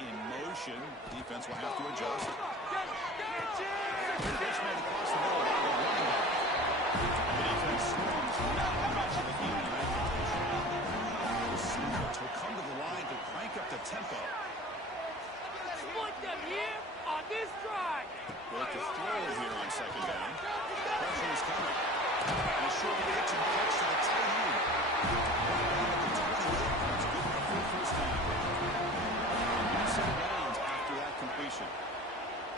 in motion. Defense will have to adjust. Pitch made across the middle by the running back. The defense storms not much of the game. The Sooners will come to the line to crank up the tempo. Split them here on this drive. Going to throw it here on second down. Pressure is coming. And a short pitch and catch to the tight end. That's good enough for a first down. Downs after that completion.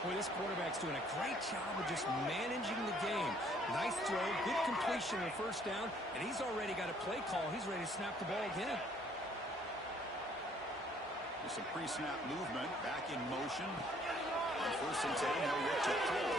Boy, this quarterback's doing a great job of just managing the game. Nice throw, good completion on first down, and he's already got a play call. He's ready to snap the ball again. With some pre-snap movement, back in motion. On first and 10, he'll look to throw.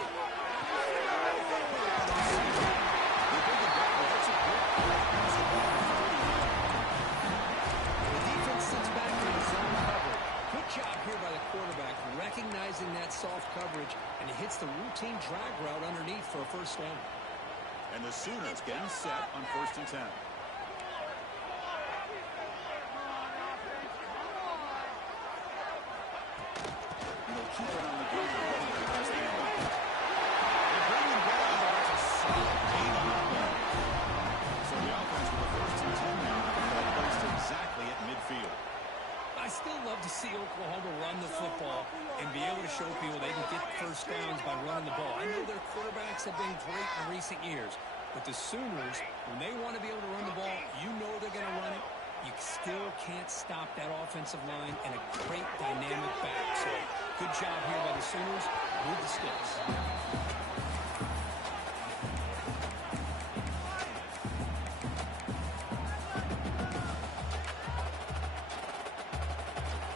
The defense sits back in the zone coverage. Good job here by the quarterback, recognizing that soft coverage, and he hits the routine drag route underneath for a first down. And the Sooners getting set on first and 10. Keep it on the ground. They bring him down, but it's a solid gain on the play. So the offense with a first and 10 now, placed exactly at midfield. I still love to see Oklahoma run the football and be able to show people they can get first downs by running the ball. I know their quarterbacks have been great in recent years, but the Sooners, when they want to be able to run the ball, you know they're going to run it. You still can't stop that offensive line and a great dynamic back. So good job here by the Sooners. Move the sticks.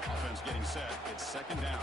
Offense getting set. It's second down.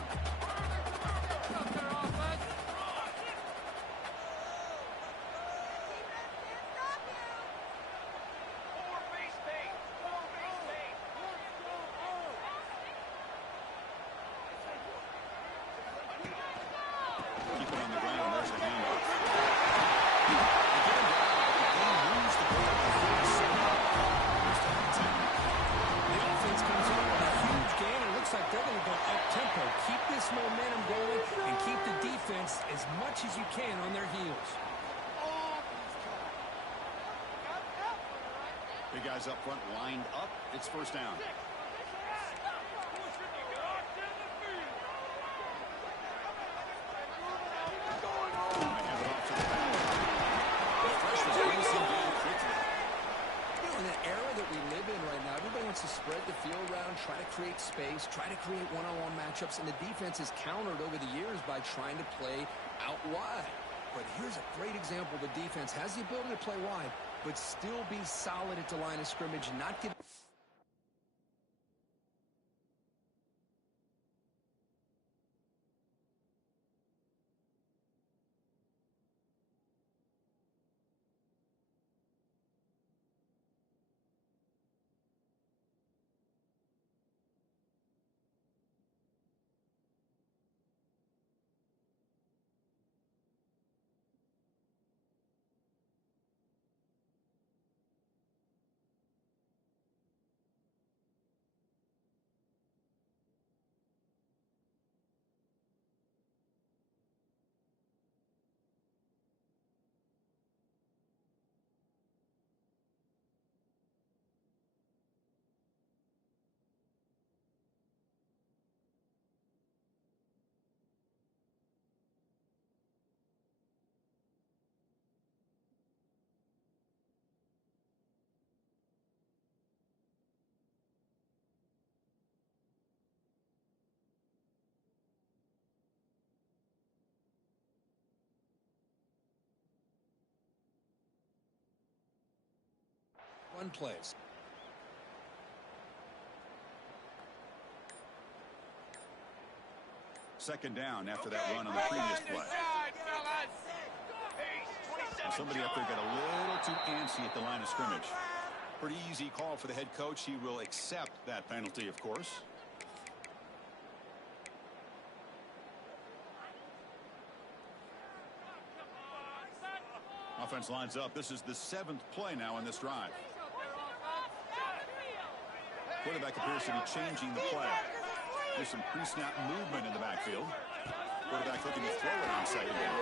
As much as you can on their heels. Big guys up front lined up. It's first down. In the era that we live in right now, everybody wants to spread the field around, try to create space, try to create one-on-one matchups, and the defense is countered over the years by trying to play out wide. But here's a great example. The defense has the ability to play wide, but still be solid at the line of scrimmage, not give. Run plays. Second down after that run on the previous play. Now somebody up there got a little too antsy at the line of scrimmage. Pretty easy call for the head coach. He will accept that penalty, of course. Offense lines up. This is the 7th play now in this drive. Quarterback appears to be changing the play. There's some pre-snap movement in the backfield. Quarterback looking to throw it on second down.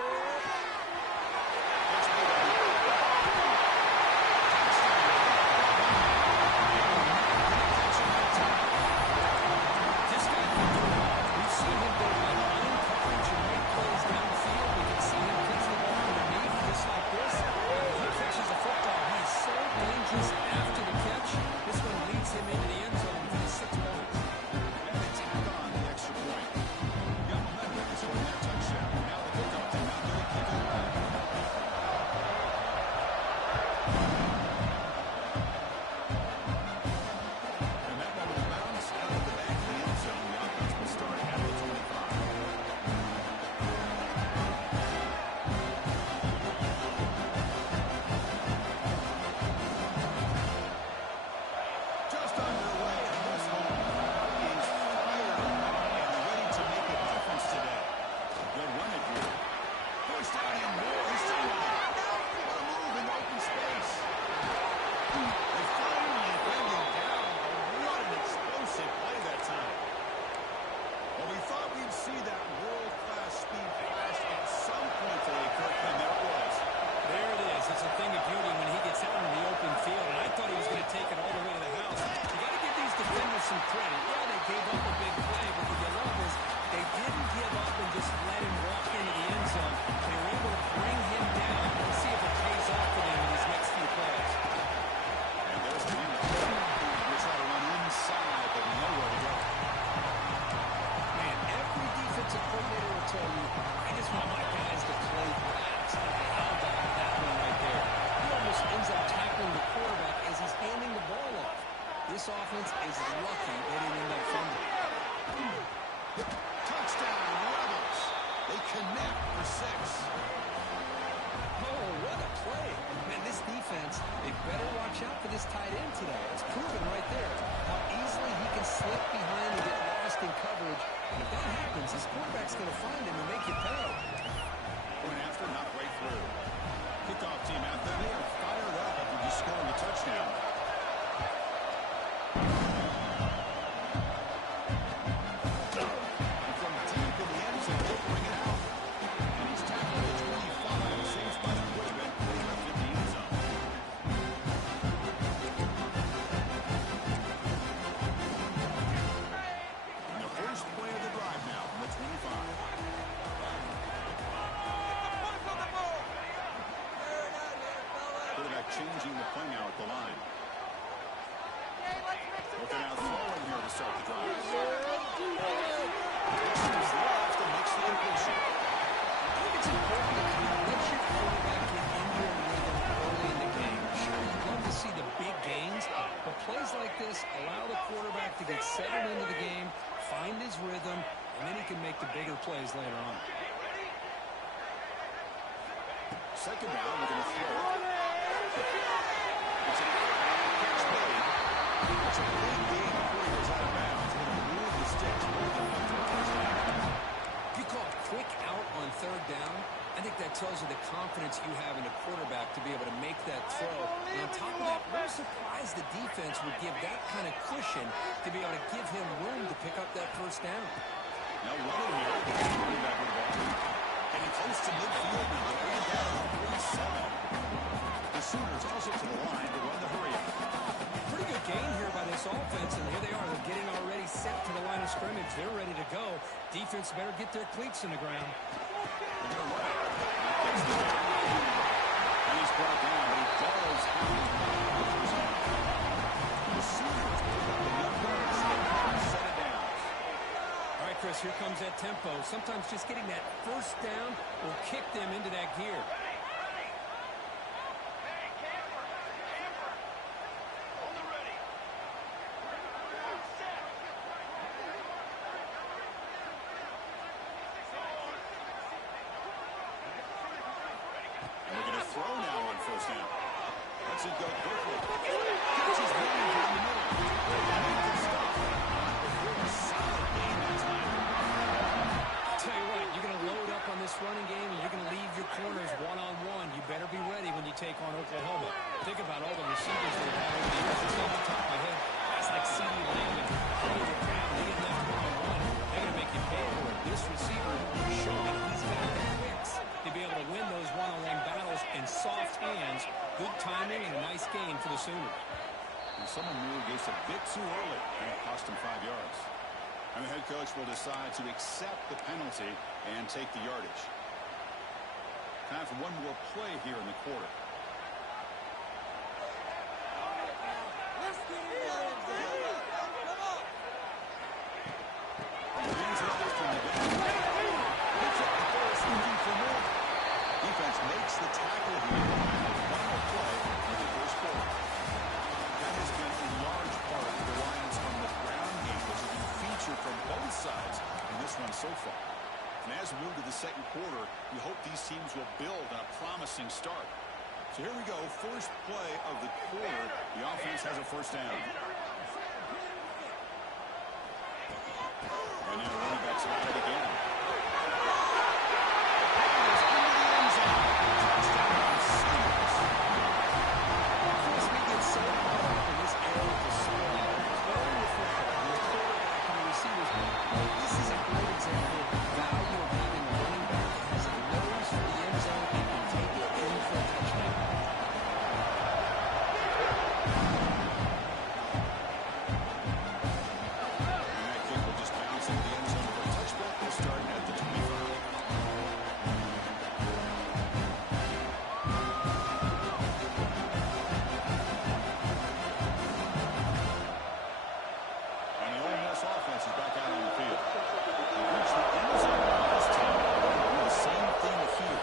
This guy can do it all. We've seen him go like line coverage and make plays downfield. We can see him catch the ball underneath just like this. When he catches the football, he's so dangerous after the catch. This one leads him into the end zone for the 6 points. And they tack on the extra point. Got momentum to score that touchdown. Now the kickoff team out there to kick it back. And that one will bounce out of the back of the end zone. The offense will start at the 25. Just underway, and this home is fired and ready to make a difference today. They'll run it here. First down and more. He's still on it. What a move in open space. They finally bring him down. What an explosive play that time. Well, we thought we'd see that world-class speed flash at some point today, Kirk, and there it was. There it is. It's a thing of beauty when he gets out in the open field, and I thought he was going to take it all the way to the house. You got to give these defenders some credit. Yeah, they gave up a big play, but what you love is they didn't give up and just let him walk into the end zone. They were able to bring him down. Let's see if it pays off for them in these next few plays. And there's the unit. We'll try to run inside, but nowhere to go. Man, every defensive coordinator will tell you, I just want my guys to play fast. How about that one right there? He almost ends up tackling the quarterback as he's handing the ball off. This offense is lucky they didn't end up fumbling. Touchdown, Rebels. They connect for 6. Oh, what a play. Man, this defense, they better watch out for this tight end today. It's proven right there how easily he can slip behind and get lost in coverage. And if that happens, his quarterback's going to find him and make you pay. Point after, not right through. Kickoff team out there. They are fired up after just scoring a touchdown. And from deep in the end zone, they'll bring it out. And he's tackled at 25. Saves by the quarterback. Putting him in the end zone. And the first play of the drive now from the 25. Quarterback changing the play now at the line. Looking out forward here to start the drive. Dixon's left and makes the completion. I think it's important to kind of let your quarterback get in your rhythm early in the game. Sure, you'd love to see the big gains, but plays like this allow the quarterback to get settled into the game, find his rhythm, and then he can make the bigger plays later on. Second down, we're going to throw it. It's a catch made. It's a big gain before he goes out of bounds. Going to move the sticks. If you call a quick out on third down, I think that tells you the confidence you have in a quarterback to be able to make that throw. And on top of that, we're surprised the defense would give that kind of cushion to be able to give him room to pick up that first down. Now running here. Quarterback with the ball. Getting close to midfield. They'll bring it down to 47. The Sooners also to the line to run the hurry up. Pretty good gain here by this offense, and here they are. They're getting already set to the line of scrimmage. They're ready to go. Defense better get their cleats in the ground. They're going to run it. Gets the ball. And he's brought down, but he does have his man. The Sooners pick up the numbers and set it down. All right, Chris, here comes that tempo. Sometimes just getting that first down will kick them into that gear. Throw now on first down. Let's it go quickly. Catches Williams in the middle. Good stuff. A solid game that time. I'll tell you what, you're going to load up on this running game and you're going to leave your corners one-on-one. You better be ready when you take on Oklahoma. Think about all the receivers they've had over the years. Just off the top of my head, guys like CeeDee Lamb and Hollywood Brown, they get left one-on-one. Sooners. And someone moved just a bit too early, and it cost him 5 yards. And the head coach will decide to accept the penalty and take the yardage. Time for one more play here in the quarter. Let's get in there, baby. Come on. Brings it up from the back. Looks like the ball is looking for more. Defense makes the tackle here. Final play of the first quarter. That has been a large part of the reliance on the ground game, which has been featured from both sides in this one so far. And as we move to the second quarter, we hope these teams will build on a promising start. So here we go, first play of the quarter. The offense has a first down. And now running backs got it again. Into the end zone. Touchdown, Sooners. Chris, we get so caught up in this era of the scoring. Throwing the football, and the quarterback and the receivers. This is a great example of the value of having a running back that has a nose for the end zone and can take it in for a touchdown. And that kick will just bounce into the end zone for a touchback. They'll start at the 25. And the Ole Miss offense is back out on the field. They reach the end zone on this time. They'll do the same thing here.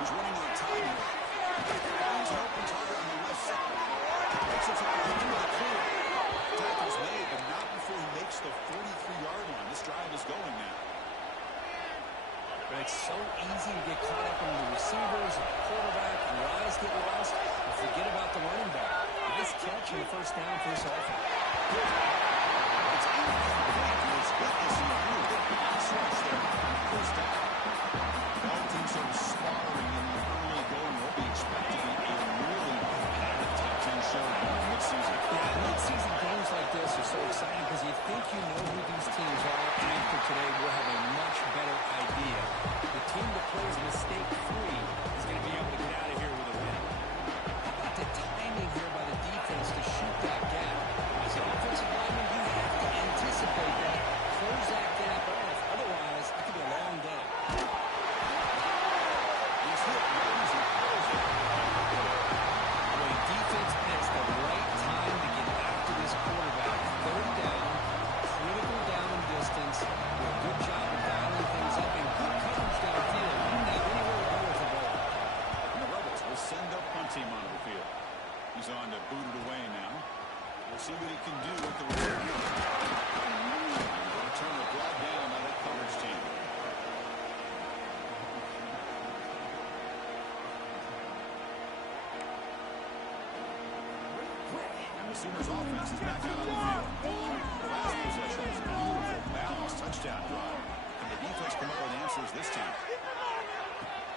He's running out of time here. Finds an open target on the left side. Takes a tackle into the clear. Tackle's made, but not before he makes the 43-yard line. This drive is going now. But it's so easy to get caught up in the receivers and the quarterback, and your eyes get lost, and forget about the running back. Nice catch and the first down for this offense. It's incomplete. It's hit this in the group. Pass rush there. First down. All teams sort of sparring in the early going. What we expect to be a really competitive top 10 show mid-season. Yeah, mid-season games like this are so exciting because you think you know who these teams are, and after today we'll have a much better idea. The team that plays mistake-free is going to be able to get out of here with a win. How about the timing here by the defense to shoot that gap? As an offensive lineman, you have to anticipate that, close that gap off. Otherwise, it could be a long day. He's hit. Runs and throws it. Boy, defense picks the right time to get after this quarterback. Third down, critical down and distance. Do a good job of dialing things up and good coverage downfield. You don't have anywhere to go with the ball. And the Rebels will send the punt team onto the field. He's on to boot it away now. We'll see what he can do with the return. The return will brought down by the coverage team. And the Sooners offense is back out on the field. The last possession was a beautiful, balanced touchdown drive. And the defense come up with answers this time.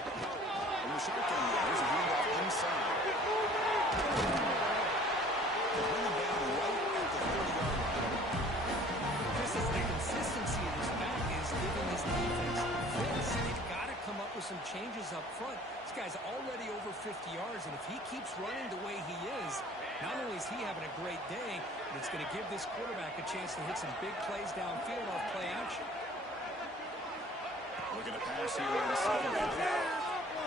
From the shotgun, there's a handoff inside. They bring him down right at the 30-yard line. This is the consistency of this back is giving this defense fits. They've got to come up with some changes up front. This guy's already over 50 yards, and if he keeps running the way he is, not only is he having a great day, but it's going to give this quarterback a chance to hit some big plays downfield off play action. Looking to pass here in the second half.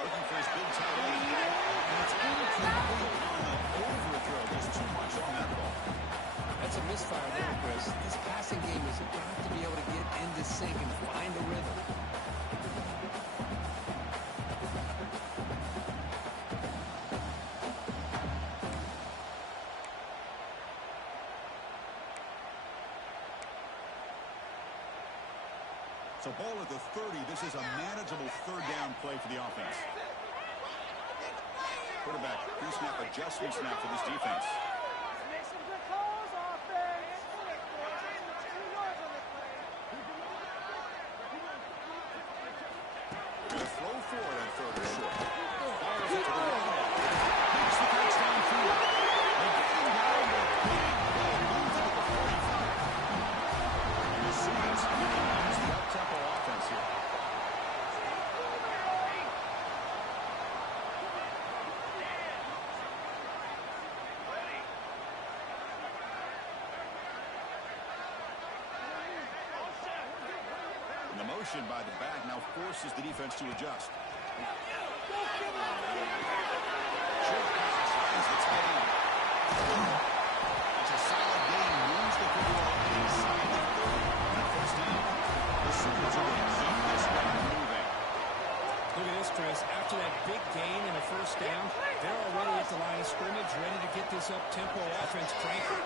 Looking for his big tight end. And it's incomplete on the overthrow. There's too much on that ball. That's a misfire there, Chris. This passing game has got to be able to get into sync and find a rhythm. So ball at the 30. This is a manageable third down play for the offense. Quarterback pre-snap adjustments now for this defense. Make some good calls, offense. 2 yards on this play. They're going to throw for it on third and short. Fires it to the right. Makes the catch downfield. They gain ground. They move to the 45. And the Sooners use the up-tempo offense here. motion by the back now forces the defense to adjust. Short pass finds its man. It's a solid gain. Moves the football inside the 30. And first down. The Sooners are going to keep this one moving. Look at this, Chris. After that big gain and a first down, they're already at the line of scrimmage, ready to get this up-tempo offense cranking.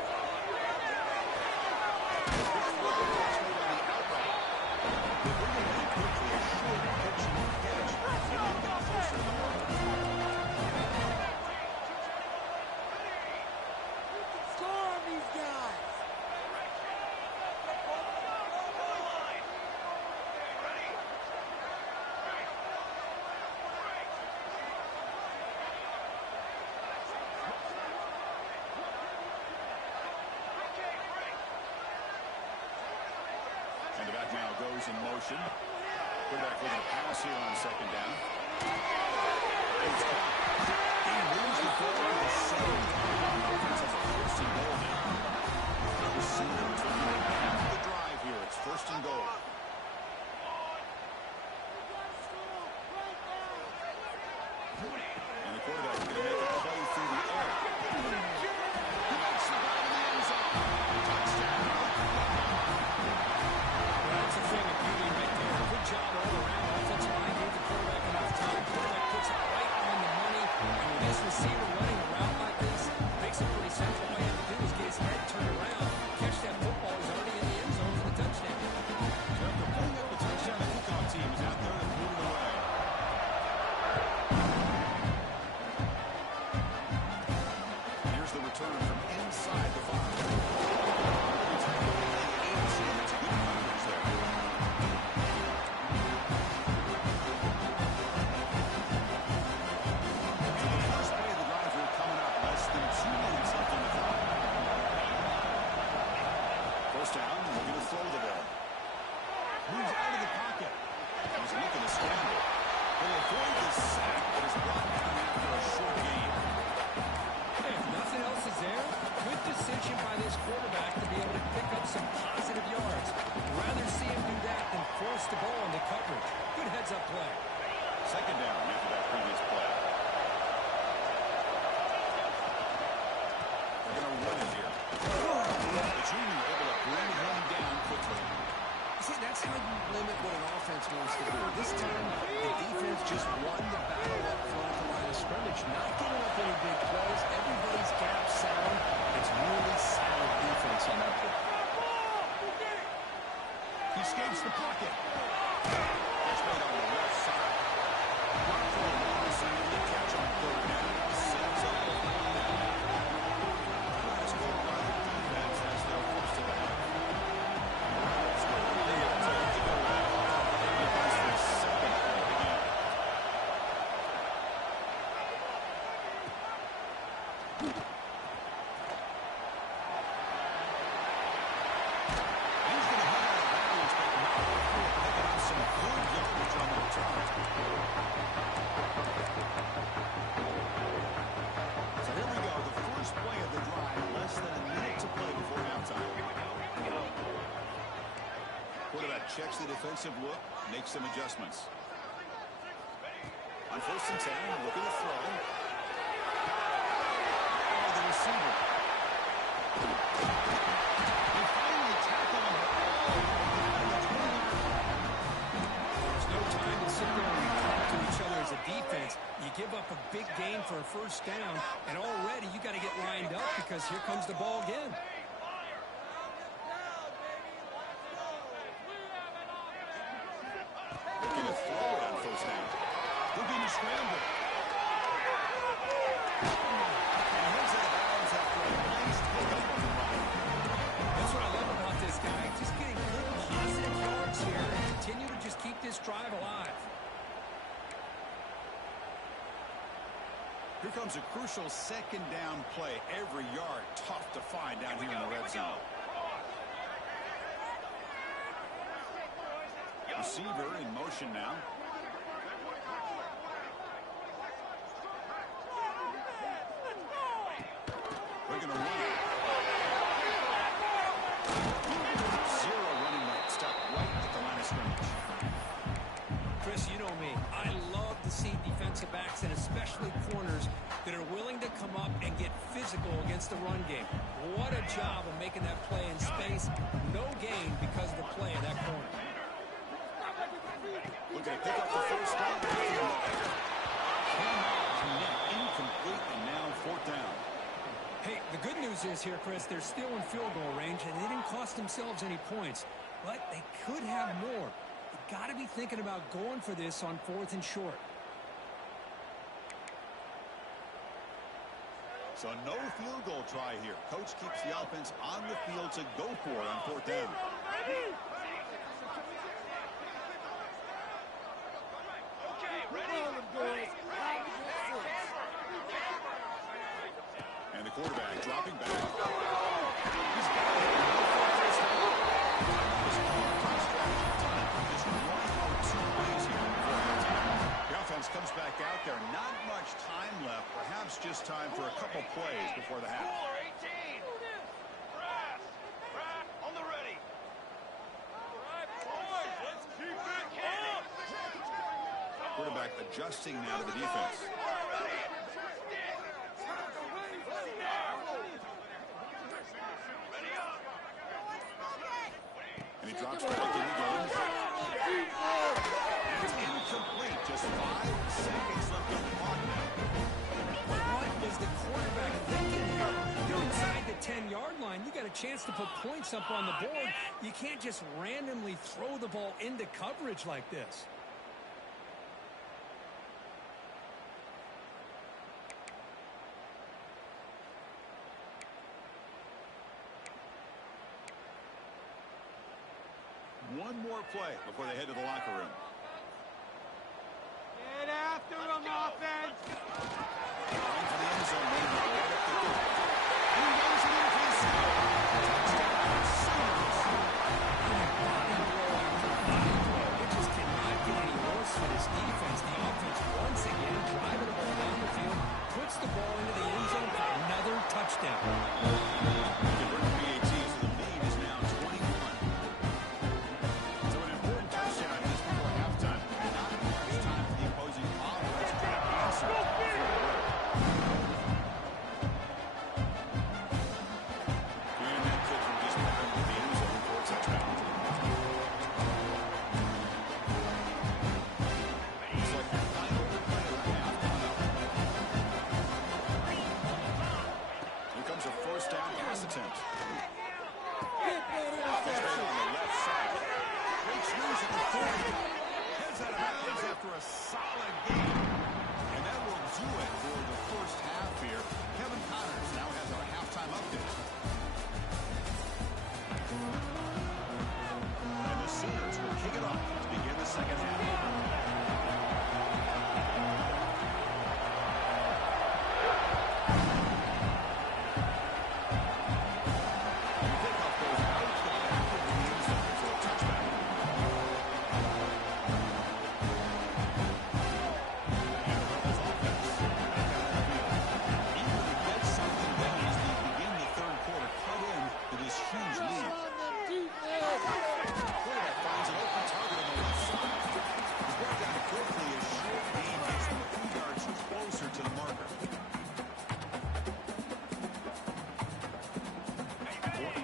And the back now goes in motion. Quarterback looking to pass here on second down. It's caught. He moves the ball to the same line. Offense has a first and goal now. The Sooners are going to have the drive here. It's first and goal. And the quarterback is going to make a play through the air. He makes the dive in the end zone. Touchdown. That's a thing of beauty right there. Good job all around. Offensive line gave the quarterback enough time. Quarterback puts it right on the money. And with this receiver running around like this, makes it pretty simple. All you have to do is get his head turned around, catch that football. He's already in the end zone for the touchdown. So after putting up the touchdown, the kickoff team is out there to move it away. Here's the return from inside the 5. It's a good coverage there. First play of the drive here coming up. Less than 2 minutes left on the clock. First down, looking to throw the ball. Moves out of the pocket. He's looking to scramble. He'll avoid the sack, but is brought down after a short gain. Hey, if nothing else is there, good decision by this quarterback to be able to pick up some positive yards. Rather see him do that than force the ball into coverage. Good heads-up play. Second down after that previous play. They're going to run it here. The junior able to bring him down quickly. See, that's how you limit what an offense wants to do. This time, the defense just won the battle up front at the line of scrimmage, not giving up any big plays. Everybody's gap sound. It's really sound defense on that play. He escapes the pocket. That's made on the left side. Run for a loss and the catch on third down. Sends up the whole down. That's called by the defense as their first of the half. That's where they take the goal. It goes for a second play of the game. He's going to head out of bounds, but not before picking up some good yardage on the return. So here we go, the first play of the drive, less than a minute to play before halftime. Quarterback checks the defensive look, makes some adjustments. On first and 10, looking to throw. Oh, the receiver. They finally tackle him. There's no time to sit there and talk to each other as a defense. You give up a big gain for a first down, and already you got to get lined up because here comes the ball again. Looking to throw it on first down. Looking to scramble. And he heads out of bounds after a nice pickup on the run. That's what I love about this guy. Just getting good, positive yards here and continue to just keep this drive alive. Here comes a crucial second down play. Every yard tough to find down here in the red zone. Receiver in motion now. They're going to run it. Zero running right. Stop right at the line of scrimmage. that are willing to come up and get physical against the run game. What a job of making that play in space. No gain because of the play in that corner. Looking to pick up the first down. Cannot incomplete, and now fourth down. Hey, the good news is here, Chris, they're still in field goal range, and they didn't cost themselves any points. But they could have more. You've got to be thinking about going for this on 4th and short. So no field goal try here. Coach keeps the offense on the field to go for it on fourth down. And the quarterback dropping back. He's got it. The offense comes back out there. Not much time left. Perhaps just time for a couple plays before the half. On the ready. Quarterback adjusting now to the defense. And he drops back in again. It's incomplete. Just 5 seconds left on the clock now. What was the quarterback thinking here? You're inside the 10-yard line. You got a chance to put points up on the board. You can't just randomly throw the ball into coverage like this. One more play before they head to the locker room. Get after him, offense. Into the end zone. He goes into the touchdown. It just cannot get any worse for this defense. The offense once again driving the ball down the field, puts the ball into the end zone for another touchdown. Convert PAT, so the lead is now 21. So an important touchdown just before halftime. Not much time for the opposing offense to answer. And that kid from just back into the end zone for a touchdown. Looks like the final play of the half coming up. Here comes a first down pass attempt. Offense on the left side. Breaks loose at the 40. Heads out of bounds after a solid game. And that will do it for the first half here. Kevin Connors now has our halftime update. And the Sooners will kick it off to begin the second half.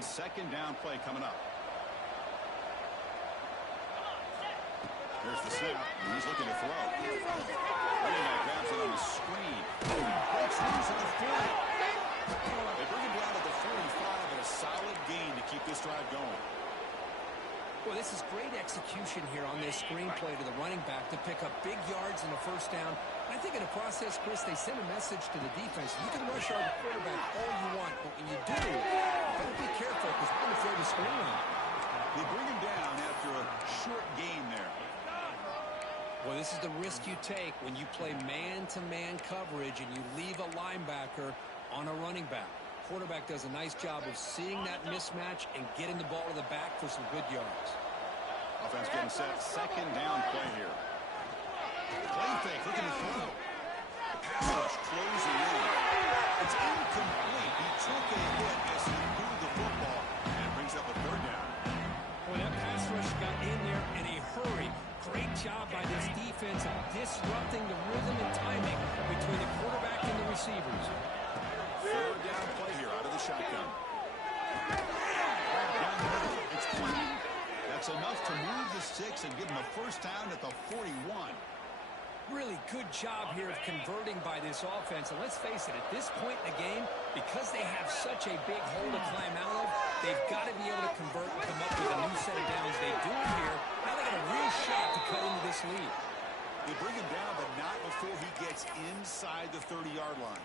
Second down play coming up. There's the snap, and he's looking to throw. Running back grabs it on the screen. Breaks loose at the 40. They bring him down to the 45, and a solid gain to keep this drive going. Well, this is great execution here on this screenplay to the running back to pick up big yards in the first down. I think in the process, Chris, they send a message to the defense. You can rush our quarterback all you want, but when you do, you better be careful because we're going to throw the screen on. They bring him down after a short gain there. Well, this is the risk you take when you play man-to-man coverage and you leave a linebacker on a running back. Quarterback does a nice job of seeing that mismatch and getting the ball to the back for some good yards. Offense getting set. Second down play here. Play fake, looking to throw. The pass rush closing in. It's incomplete. He took a hit as he threw the football and brings up a third down. Boy, that pass rush got in there in a hurry. Great job by by this defense of disrupting the rhythm and timing between the quarterback and the receivers. Third down play here out of the shotgun. Down the middle, it's plenty. That's enough to move the sticks and give them a first down at the 41. Really good job here of converting by this offense. And let's face it, at this point in the game, because they have such a big hole to climb out of, they've got to be able to convert and come up with a new set of downs. They do it here. Now they got a real shot to cut into this lead. They bring him down, but not before he gets inside the 30-yard line.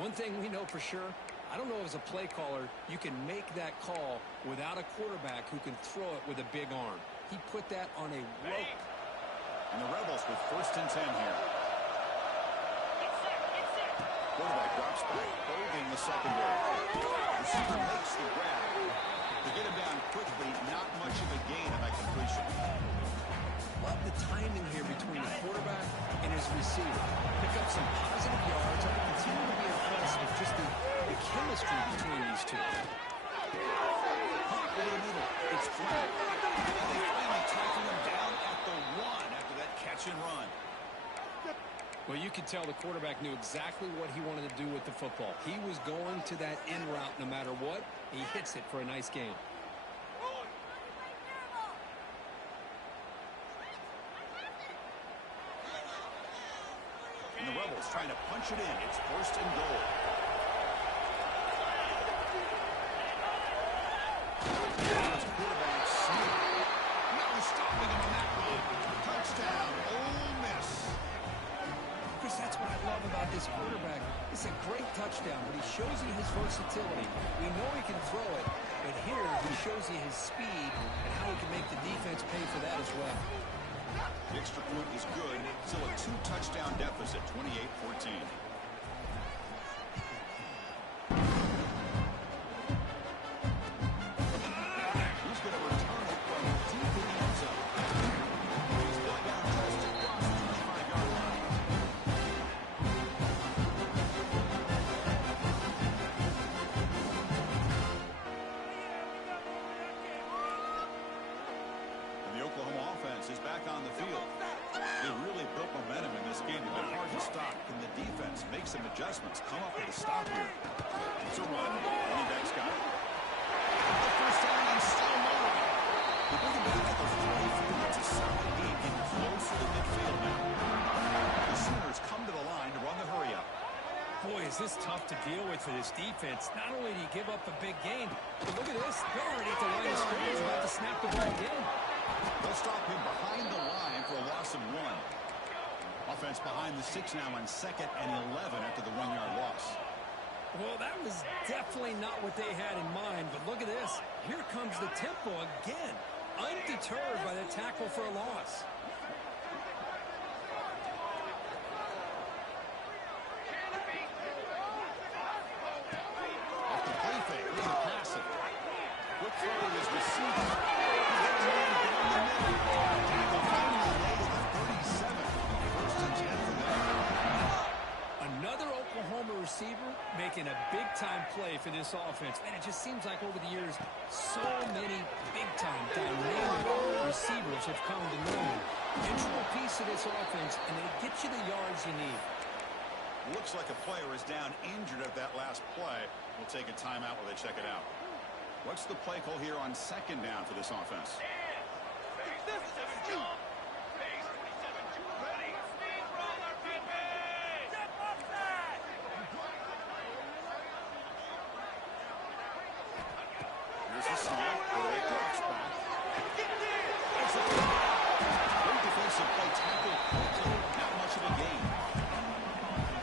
One thing we know for sure, I don't know as a play caller, you can make that call without a quarterback who can throw it with a big arm. He put that on a rope. And the Rebels with 1st and 10 here. Quarterback drops back, holding the secondary. Receiver makes the grab. To get him down quickly, not much of a gain on that completion. Love the timing here between the quarterback and his receiver. Pick up some positive yards, and I continue to be impressed with just the chemistry between these two. Pop over the middle. It's flat. And they finally tackle him down at the 1 after that catch and run. Well, you could tell the quarterback knew exactly what he wanted to do with the football. He was going to that end route no matter what. He hits it for a nice gain. And the Rebels trying to punch it in. It's 1st and goal. It's quarterback Smith. No stopping him on that one. Touchdown, Ole Miss. Chris, that's what I love about this quarterback. It's a great touchdown, but he shows you his versatility. We know he can throw it, but here he shows you his speed and how he can make the defense pay for that as well. The extra point is good. Still a 2-touchdown deficit, 28-14. He's going to return it from deep in the end zone. He's brought down just across the 25-yard line. And the Oklahoma offense is back on the field. They really built momentum in this game. They've been hard to stop. Can the defense make some adjustments? Come up with a stop here. It's a run. Running back's got it. The first down and still lower. They bring him back at the 44. It's a solid game. Getting closer to midfield now. The Sooners come to the line to run the hurry up. Boy, is this tough to deal with for this defense. Not only do you give up a big gain, but look at this. They're already at the line of scrimmage, about to snap the ball again. They'll stop him behind the line for a loss of 1. Offense behind the 6 now on 2nd and 11 after the 1-yard loss. Well, that was definitely not what they had in mind, but look at this. Here comes the tempo again, undeterred by the tackle for a loss. Off the play fake, here's a pass it. Quick throw is received. He's got a man down the middle. Tackle finally made at the 37. 1st and 10 for them. Another Oklahoma receiver making a big-time play for this offense. Man, it just seems like over the years, so many big-time, dynamic receivers have come to know. Integral piece of this offense, and they get you the yards you need. Looks like a player is down injured at that last play. We'll take a timeout while they check it out. What's the play call here on 2nd down for this offense? Here's the snap. It drops back. That's a great defensive play. Tackle quickly. Not much of a gain.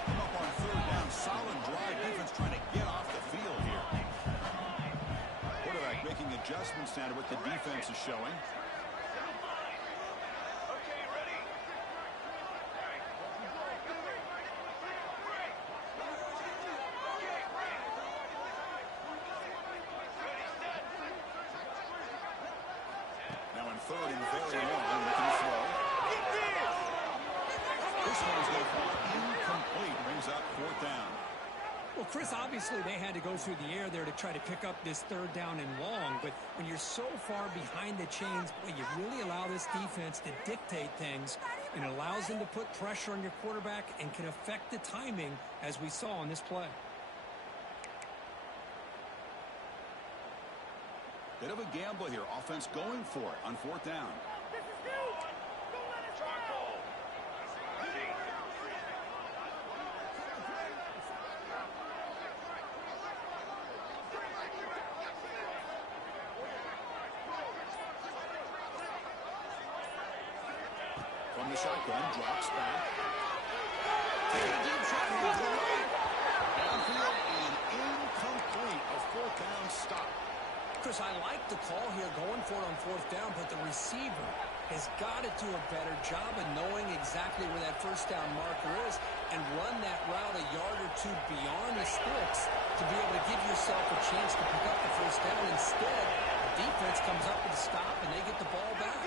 Come up on 3rd down. Solid drive. Defense trying to get off the field here. Quarterback making adjustments now to what the defense is showing. Now in 3rd and very long, looking to throw. This one is going to fall incomplete. Brings up 4th down. Well, Chris, obviously they had to go through the air there to try to pick up this third down and long, but when you're so far behind the chains, boy, you really allow this defense to dictate things, and it allows them to put pressure on your quarterback and can affect the timing, as we saw on this play. Bit of a gamble here. Offense going for it on fourth down. This is huge. Don't let it Charcoal. Ready. From the shotgun, drops back. Take a deep shot here to the right. Downfield and incomplete. A fourth down stop. Chris, I like the call here going for it on fourth down, but the receiver has got to do a better job of knowing exactly where that first down marker is and run that route a yard or two beyond the sticks to be able to give yourself a chance to pick up the first down. Instead, the defense comes up with a stop and they get the ball back.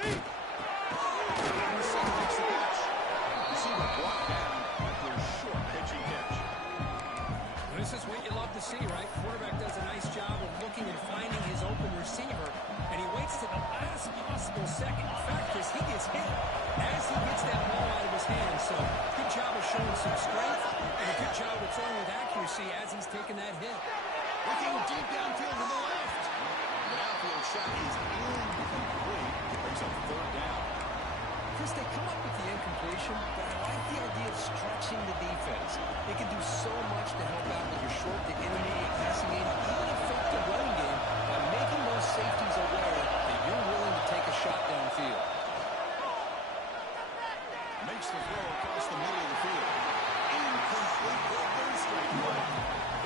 Receiver brought down after a short pitching catch. This is what you love to see, right? Quarterback does a nice job of looking and finding his open receiver, and he waits to the last possible second. In fact, Chris, he gets hit as he gets that ball out of his hands. So good job of showing some strength and a good job of throwing with accuracy as he's taking that hit. Looking deep downfield to the left. The outfield shot is incomplete. Brings up third down. Chris, they come up with the incompletion, but I like the idea of stretching the defense. They can do so much to help out with your short to intermediate passing game, even affect the running game by making those safeties aware that you're willing to take a shot downfield. Makes the throw across the middle of the field. Incomplete. Third straight play.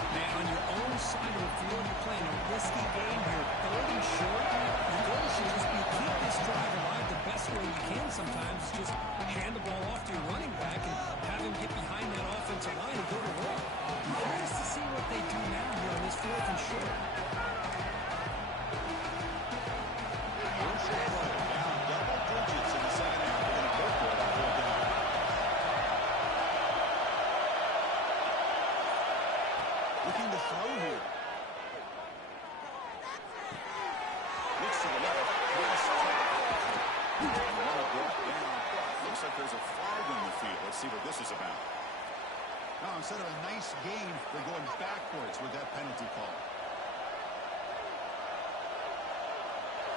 Man, on your own side of the field, you're playing a risky game here. Third and short, your goal should just be keep this drive alive the best way you can sometimes. Just hand the ball off to your running back and have him get behind that offensive line and go to work. I'm curious to see what they do now here on this fourth and short. Down double digits in the second half. They're going to go for it on fourth down. Looking to throw here. Looks to the left. Cross track. And runner brought down. Looks like there's a flag on the field. Let's see what this is about. No, instead of a nice gain, they're going backwards with that penalty call.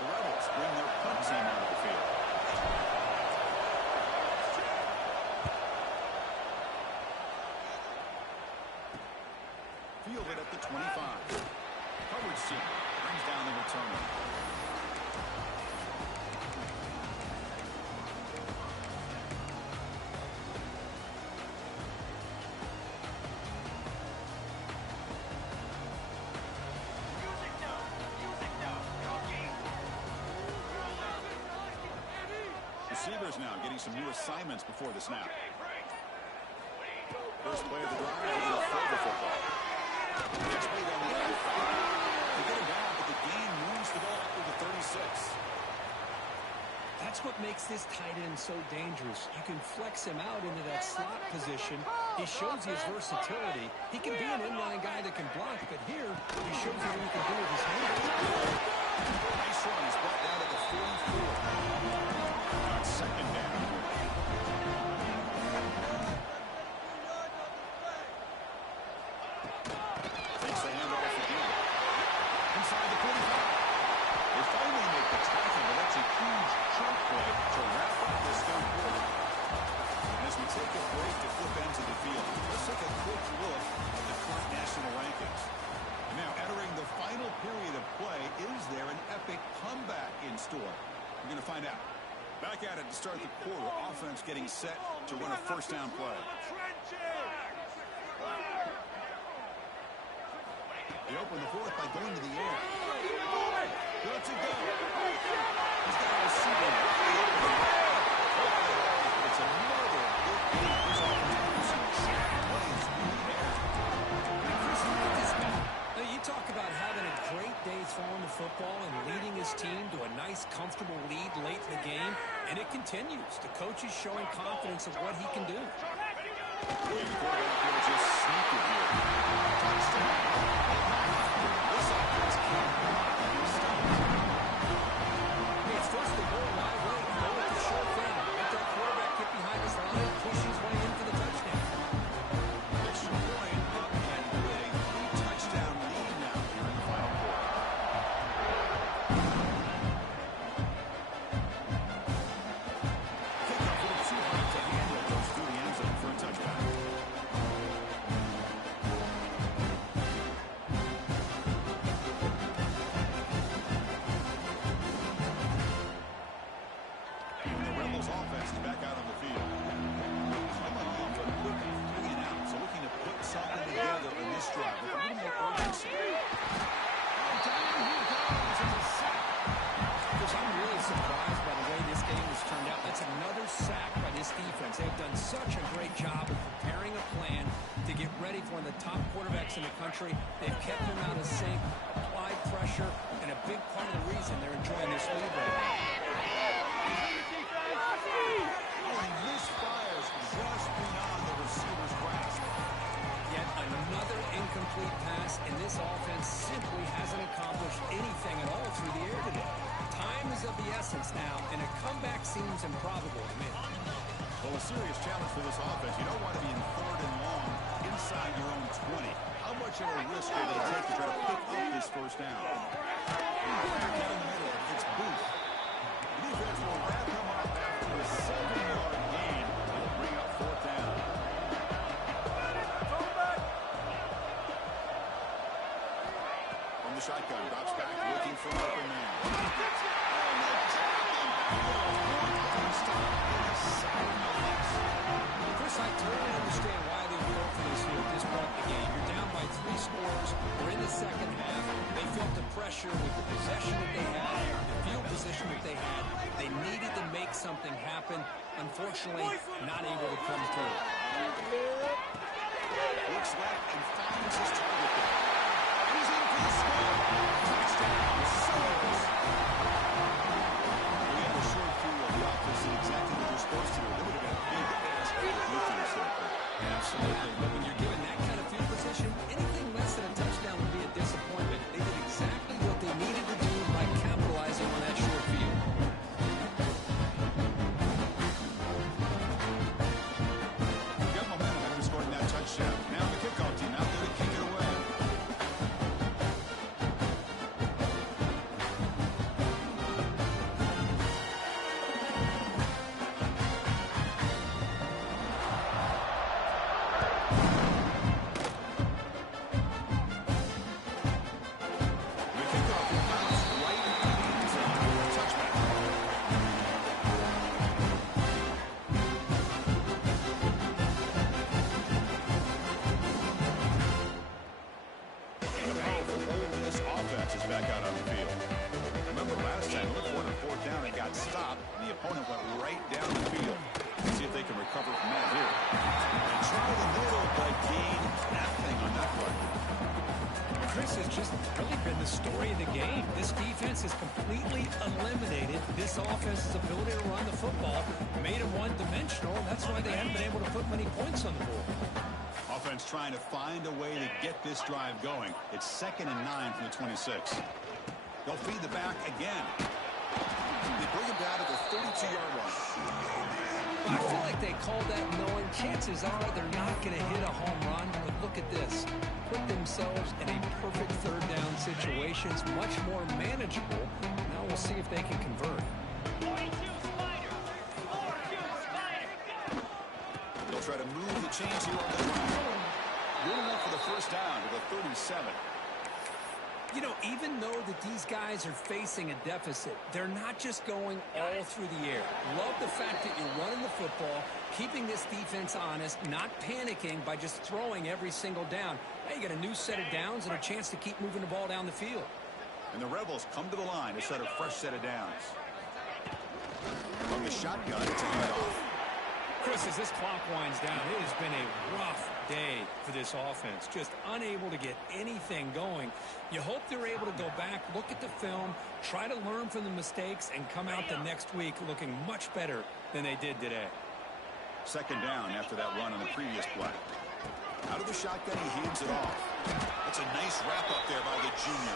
The Rebels bring their punt team out of the field. Fielded at the 25. Coverage team brings down the returner. Receivers now getting some new assignments before the snap. First play of the drive, they're going to throw the football. Next play down the outside. They get it down, but the gain moves the ball up to the 36. That's what makes this tight end so dangerous. You can flex him out into that slot position. He shows his versatility. He can be an inline guy that can block, but here he shows you what he can do with his hands. Nice run. He's brought down to the 44. On second down. Takes the handoff again. Inside the 45. They finally make the tackle, but that's a huge chunk play to wrap up this third quarter. And as we take a break to flip ends of the field, let's take a quick look at the current national rankings. Now, entering the final period of play, is there an epic comeback in store? We're going to find out. Back at it to start the quarter. Offense getting set to run a first down play. They open the fourth by going to the air. Good to go. He's got a receiver. It's another big game. This offense producing check plays in the air. Chris, look at this guy. Now, you talk about having a great day throwing the football and leading his team to a nice, comfortable lead late in the game, and it continues. The coach is showing confidence of what he can do. The quarterback will just sneak it here. Touchdown. This offense can't block and stop. Hey, it's first and goal, wide right. Go with the short thing. Let that quarterback get behind his line and push his way in for the touchdown. Extra point up and with a 3-touchdown lead now here in the final quarter. Kickoff a little too hard to handle. Goes through the end zone for a touchback. And the Rebels offense is back out on the field. Coming off a quick 3-and-out, so looking to put something together in this drive with a little more urgency. Chris, I'm really surprised by the way this game has turned out. That's another sack by this defense. They've done such a great job of preparing a plan to get ready for one of the top quarterbacks in the country. They've kept him out of sync, applied pressure, and a big part of the reason they're enjoying this lead right now. And this fires just beyond the receiver's grasp. Yet another incomplete pass, and this offense simply hasn't accomplished anything at all through the air today. Time is of the essence now, and a comeback seems improbable to me. Well, a serious challenge for this offense. You don't want to be in 3rd and long inside your own 20. How much of a risk will they take to try to pick up this first down? Back down the middle, it's Booth. The defense will wrap him up after a 7-yard gain. It'll bring up 4th down. From the shotgun, drops back, looking for an open man. Chris, I totally understand why they would go for this here at this point in the game. You're down by 3 scores. We're in the second half. They felt the pressure with the possession that they had, the field position that they had. They needed to make something happen. Unfortunately, not able to come through. Looks left and finds his target there. He's in for the score. Touchdown, Sooners. We have a short view of the offense and exactly what they're supposed to do. They would have been a big ask for the defense there. Absolutely. But when you're given that kind of field position, anything less than a touchdown would be a disappointment. They did exactly what they needed to do by capitalizing on that short field. Got momentum after scoring that touchdown. Now the kickoff team out there to kick it away. The kickoff will bounce right into the end zone for a touchback. This offense is back out on the field. Remember last time, look for a 4th down and got stopped, and the opponent went right down the field. Let's see if they can recover from that here. They try the middle, but gain nothing on that play. Chris has just really been the story of the game. This defense has completely eliminated this offense's ability to run the football, made them one-dimensional, and that's why they haven't been able to put many points on the board. Offense trying to find a way to get this drive going. It's 2nd and 9 from the 26. They'll feed the back again. They bring him down to the 32-yard line. I feel like they called that knowing chances are they're not going to hit a home run, but look at this. Put themselves in a perfect 3rd down situation. It's much more manageable. Now we'll see if they can convert. They'll try to move the chains here on the ground. Good enough for the first down to the 37. You know, even though that these guys are facing a deficit, they're not just going all through the air. Love the fact that you're running the football, keeping this defense honest, not panicking by just throwing every single down. Now you got a new set of downs and a chance to keep moving the ball down the field. And the Rebels come to the line to set a fresh set of downs. From the shotgun, it's a handoff. Chris, as this clock winds down, it has been a rough day for this offense. Just unable to get anything going. You hope they're able to go back, look at the film, try to learn from the mistakes, and come out the next week looking much better than they did today. Second down after that run on the previous play. Out of the shotgun, he hands it off. That's a nice wrap-up there by the junior.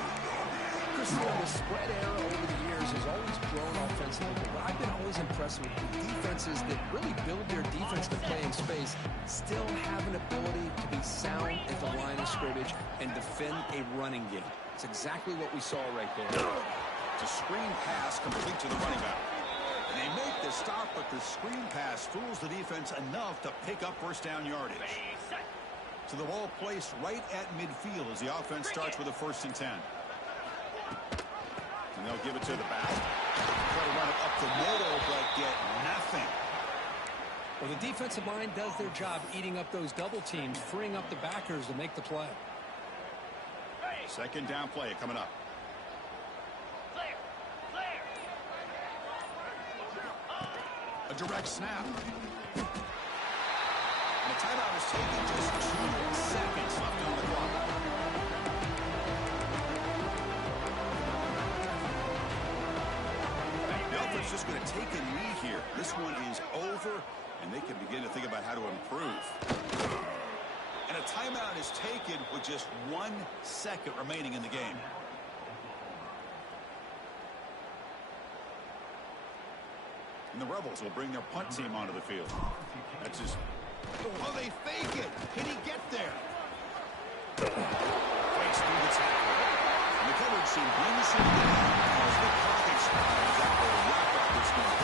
Chris, the spread era over the years has always grown offensively, but I've been always impressed with the defenses that really build their defense to play in space, still have an ability to be sound at the line of scrimmage and defend a running game. It's exactly what we saw right there. It's a screen pass complete to the running back. And they make the stop, but the screen pass fools the defense enough to pick up first down yardage. So the ball placed right at midfield as the offense starts with a 1st and 10. And they'll give it to the back. Try to run it up the middle, but get nothing. Well, the defensive line does their job eating up those double teams, freeing up the backers to make the play. Second down play coming up. A direct snap. And a timeout is taken, just 2 seconds left on the clock. The offense just going to take a knee here. This one is over, and they can begin to think about how to improve. And a timeout is taken with just 1 second remaining in the game. And the Rebels will bring their punt team onto the field. That's just... Oh, they fake it. Can he get there? Breaks through the tackle. And the coverage team brings him down as the clock expires. That will wrap up this one.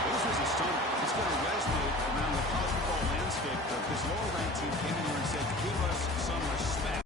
Well, this was a stunner. It's going to resonate around the college football landscape. This lower-ranked team came in here and said, give us some respect.